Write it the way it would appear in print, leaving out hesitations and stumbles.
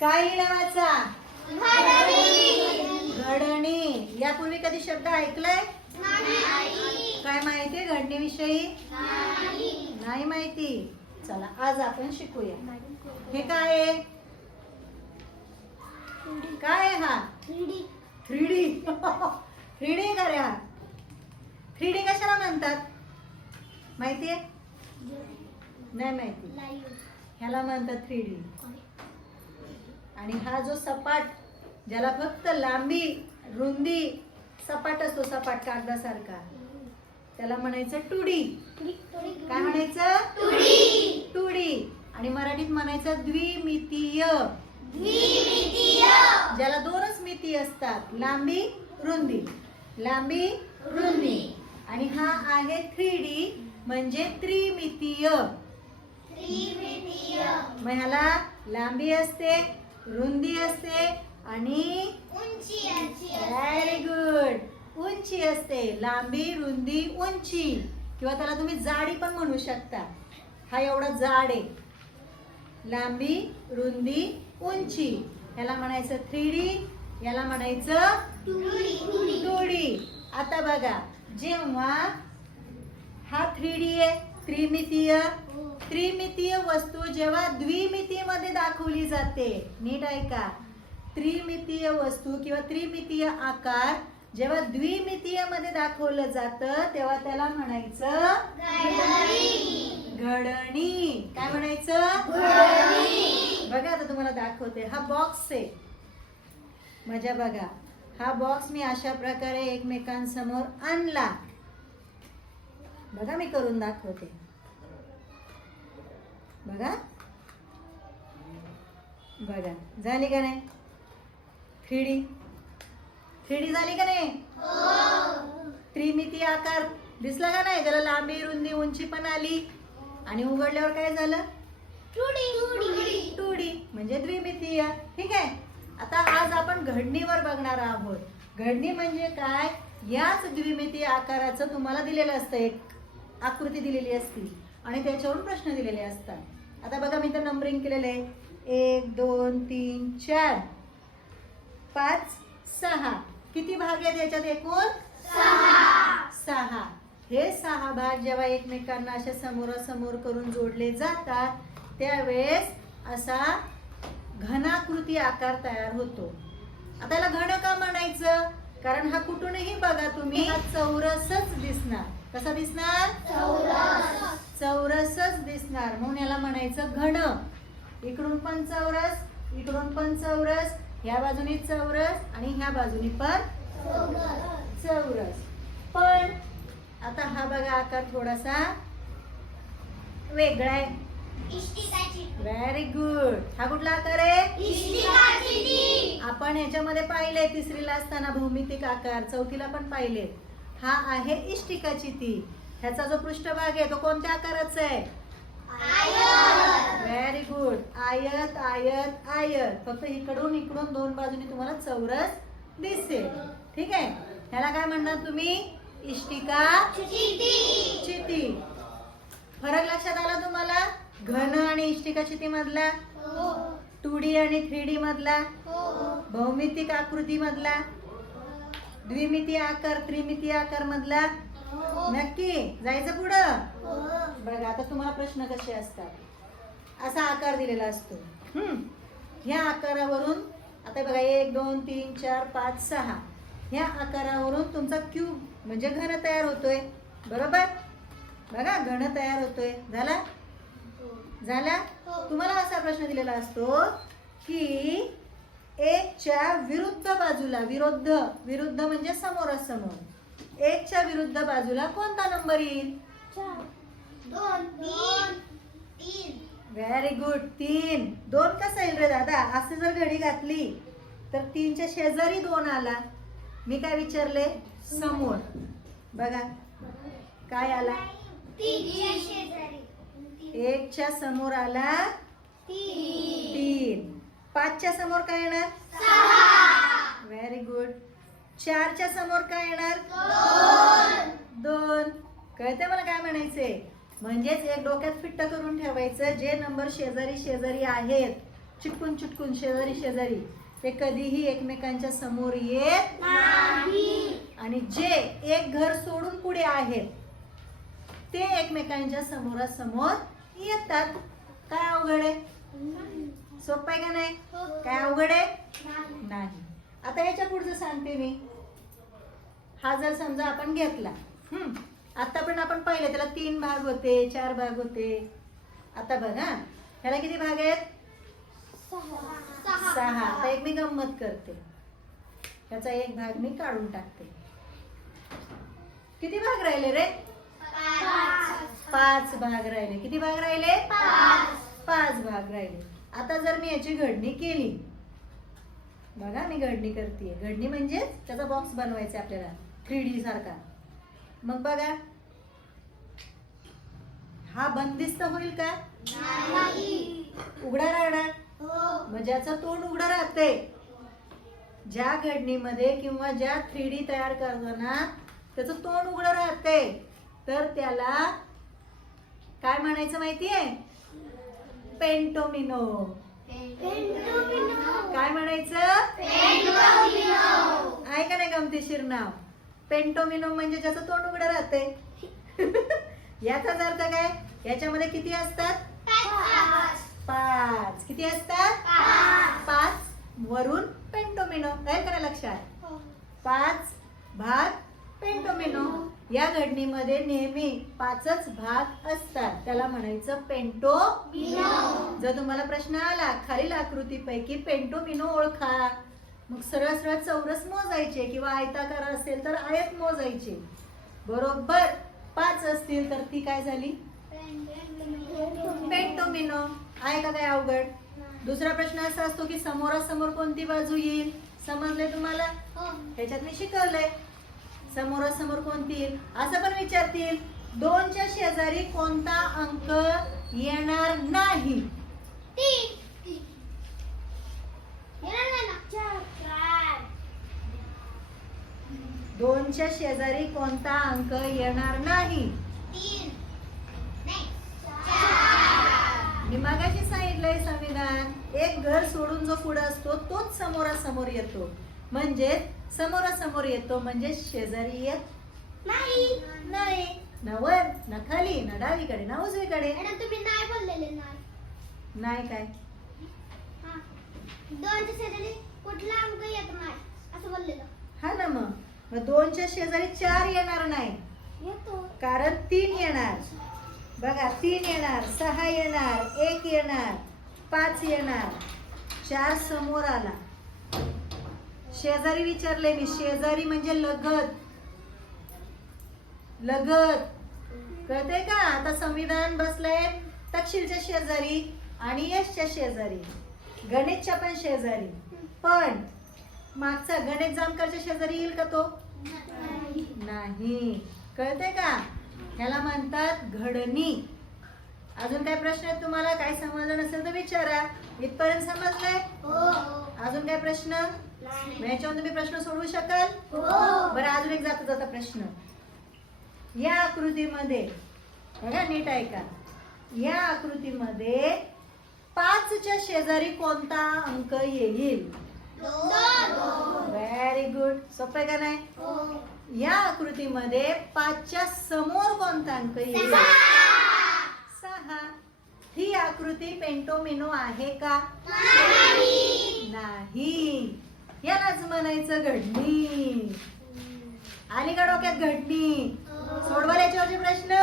काय नावाचा? घडणी. घडणी. यापूर्वी कधी शब्द ऐकलाय? काय माहितीये घडणीविषयी? नाही माहिती. चला आज आपण शिकूया. हे काय आहे? काय आहे हा? 3D. 3D का रे हा? 3D कशाला म्हणतात माहितीये? नाही माहिती. ह्याला म्हणतात 3D. आणि हा जो सपाट, ज्याला फक्त लांबी रुंदी सपाट असतो, सपाट कागदासारखा, त्याला म्हणायचं 2D. काय म्हणायचं? 2D. आणि मराठीत म्हणायचं द्विमितीय. ज्याला दोनच मिती असतात, लांबी रुंदी, लांबी रुंदी. आणि हा आहे 3D म्हणजे त्रिमितीय. मग ह्याला लांबी असते, रुंदी असते आणि व्हेरी गुड, उंची असते. लांबी, रुंदी, उंची, किंवा त्याला तुम्ही जाडी पण म्हणू शकता. हा एवढा जाड आहे. लांबी, रुंदी, उंची. याला म्हणायचं 3D, याला म्हणायचं 2D. आता बघा, जेव्हा हा 3D आहे, त्रिमितीय, त्रिमितीय वस्तू जेव्हा द्विमितीमध्ये दाखवली जाते, नीट ऐका, त्रिमितीय वस्तू किंवा त्रिमितीय आकार जेव्हा द्विमितीय मध्ये दाखवलं जातं तेव्हा त्याला म्हणायचं घडणी. काय म्हणायचं? घडणी. बघा आता तुम्हाला दाखवते. हा बॉक्स आहे. मजा बघा, हा बॉक्स मी अशा प्रकारे एकमेकांसमोर आणला. बघा मी करून दाखवते. बघा बघा, झाली का नाही? 3D झाली का नाही? त्रिमितीय आकार दिसला का नाही? ज्याला लांबी, रुंदी, उंची पण आली. आणि उघडल्यावर काय झालं? 2D म्हणजे द्विमितीय. ठीक आहे. आता आज आपण घडणीवर बघणार आहोत. घडणी म्हणजे काय? याच द्विमितीय आकाराचं तुम्हाला दिलेलं असतं, एक आकृती दिलेली असती आणि त्याच्यावरून प्रश्न दिलेले असतात. आता बघा मी तर नंबरिंग केलेले आहे. 1 2 3 4 5 6. किती भाग आहेत याच्यात? एकूण 6. हे 6 भाग जेव्हा एकमेकांना अशा समोरासमोर करून जोडले जातात त्यावेळेस असा घनाकृती आकार तयार होतो. आता याला घन का म्हणायचं? कारण हा कुठूनही बघा तुम्ही, हा चौरसच दिसणार. कसा दिसणार? चौरसच दिसणार. म्हणून याला म्हणायचं घन. इकडून पण चौरस, इकडून पण चौरस, ह्या बाजूनी चौरस आणि ह्या बाजूनी पण चौरस. पण आता हा बघा आकार थोडासा वेगळा आहे. Very good. हा कुठला आकार आहे? आपण याच्यामध्ये पाहिले तिसरीला असताना भौमितिक आकार, चौथीला पण पाहिले. हा आहे इष्टिकाचिती. ह्याचा जो पृष्ठभाग आहे तो कोणत्या आकाराचा आहे? Very good. आयत आयत आयत. फक्त इकडून इकडून दोन बाजूनी तुम्हाला चौरस दिसेल. ठीक आहे. ह्याला काय म्हणणार तुम्ही? इष्टिकाचिती. फरक लक्षात आला तुम्हाला? घन आणि इष्टिकाचिती मधला, 2D आणि 3D मधला, भौमितिक आकृती मधला, द्विमितीय आकार, त्रिमितीय आकार मधला. नक्की जायचं पुढं. बघा आता तुम्हाला प्रश्न कसे असतात. असा आकार दिलेला असतो. ह्या आकारावरून आता बघा 1 2 3 4 5 6 ह्या आकारावरून तुमचा क्यूब म्हणजे घन तयार होतोय. बरोबर. बघा घन तयार होतोय. झाला? तुम्हाला असा प्रश्न दिलेला असतो की 1च्या विरुद्ध बाजूला, विरुद्ध म्हणजे समोरासमोर, 1च्या विरुद्ध बाजूला कोणता नंबर येईल? 3. Very good. 3. 2 कसा येईल रे दादा? असे जर घडी घातली तर 3च्या शेजारी 2 आला. मी काय विचारले? समोर. बघा काय आला? 1च्या समोर आला 3. 5च्या समोर काय येणार? 6. Very good. 4च्या समोर काय येणार? 2. कळते मला काय म्हणायचंय? म्हणजेच एक डोक्यात फिट्ट करून ठेवायचं, जे नंबर शेजारी शेजारी आहेत चिटकून चिटकून शेजारी शेजारी ते कधीही एकमेकांच्या समोर येत नाही. आणि जे एक घर सोडून पुढे आहेत ते एकमेकांच्या समोरासमोर येतात. काय अवघड आहे? सोपं आहे का नाही? काय अवघड आहे? नाही. आता याच्या पुढचं सांगते मी. हा जर समजा आपण घेतला, आता पण आपण पाहिलं त्याला 3 भाग होते, 4 भाग होते. आता बघा त्याला किती भाग आहेत? 6. आता एक मी गंमत करते, त्याचा एक भाग मी काढून टाकते. किती भाग राहिले रे? 5 भाग राहिले. किती भाग राहिले? 5 भाग राहिले. आता जर मी याची घडणी केली, बघा मी घडणी करते. घडणी म्हणजे त्याचा बॉक्स बनवायचा आपल्याला 3D सारखा. मग बघा हा बंदिस्त होईल का? उघडा राहणार. मग ज्याचं तोंड उघडं राहते, ज्या घडणीमध्ये किंवा ज्या 3D तयार करताना त्याचं तोंड उघडं राहते, तर त्याला काय म्हणायचं माहितीये? पेंटोमिनो. काय म्हणायचं? आहे का नाही गमतीशीर नाव? पेंटोमिनो म्हणजे ज्याचं तोंड उघडं राहते. याचाच अर्थ काय? याच्यामध्ये किती असतात? 5. किती असतात? 5 वरून पेंटोमिनो. काय करा लक्षात? 5 भाग पेंटोमिनो. या घडणीमध्ये नेहमी 5च भाग असतात, त्याला म्हणायचं पेंटोमिनो. जर तुम्हाला प्रश्न आला खालील आकृतीपैकी पेंटोमिनो ओळखा, मग सरळ सरळ चौरस मोजायचे किंवा आयताकार असेल तर आयत मोजायचे. बरोबर 5 असतील तर ती काय झाली? पेंटोमिनो. आहे का काय अवघड? दुसरा प्रश्न असा असतो की समोरासमोर कोणती बाजू येईल? समजले तुम्हाला? ह्याच्यात मी शिकवलंय समोरासमोर कोणती येईल. असं पण विचारतील 2च्या शेजारी कोणता अंक येणार नाही? 2च्या शेजारी कोणता अंक येणार नाही? मी मागाशी सांगितलंय संविधान, एक घर सोडून जो पुढे असतो तोच समोरासमोर येतो. म्हणजे समोरासमोर येतो म्हणजे शेजारी येत नाही. ना वर ना खाली ना डावीकडे ना उजवीकडे. तुम्ही नाही बोललेले नाही काय? 2च्या शेजारी कुठला अंक येत नाही असं बोललेलं. हा ना. मग 2च्या शेजारी 4 येणार नाही, कारण 3 येणार. बघा 3 येणार, 6 येणार, 1 येणार, 5 येणार, 4 समोर आला. शेजारी विचारले मी. शेजारी म्हणजे लगत. लगत कळते का? आता संविधान बसलंय तक्षशिलच्या शेजारी आणि यशच्या शेजारी, गणेशच्या पण शेजारी. पण मागचा गणेश जामकरच्या शेजारी येईल का तो? नाही. कळते का? ह्याला म्हणतात घडणी. अजून काय प्रश्न आहेत तुम्हाला? काय समजलं नसेल तर विचारा. इथपर्यंत समजलंय? अजून काय प्रश्न? याच्यावर तुम्ही प्रश्न सोडवू शकाल? बरं अजून एक जाता जाता प्रश्न. या आकृतीमध्ये बघा नीट ऐका. या आकृतीमध्ये 5च्या शेजारी कोणता अंक येईल? Very good. सोपं आहे का नाही? या आकृतीमध्ये 5च्या समोर कोणता अंक येईल? 6. ही आकृती पेंटोमिनो आहे का? नाही. यालाच म्हणायचं घडणी. आली का डोक्यात घडणी? सोडवा याच्यावरचे प्रश्न.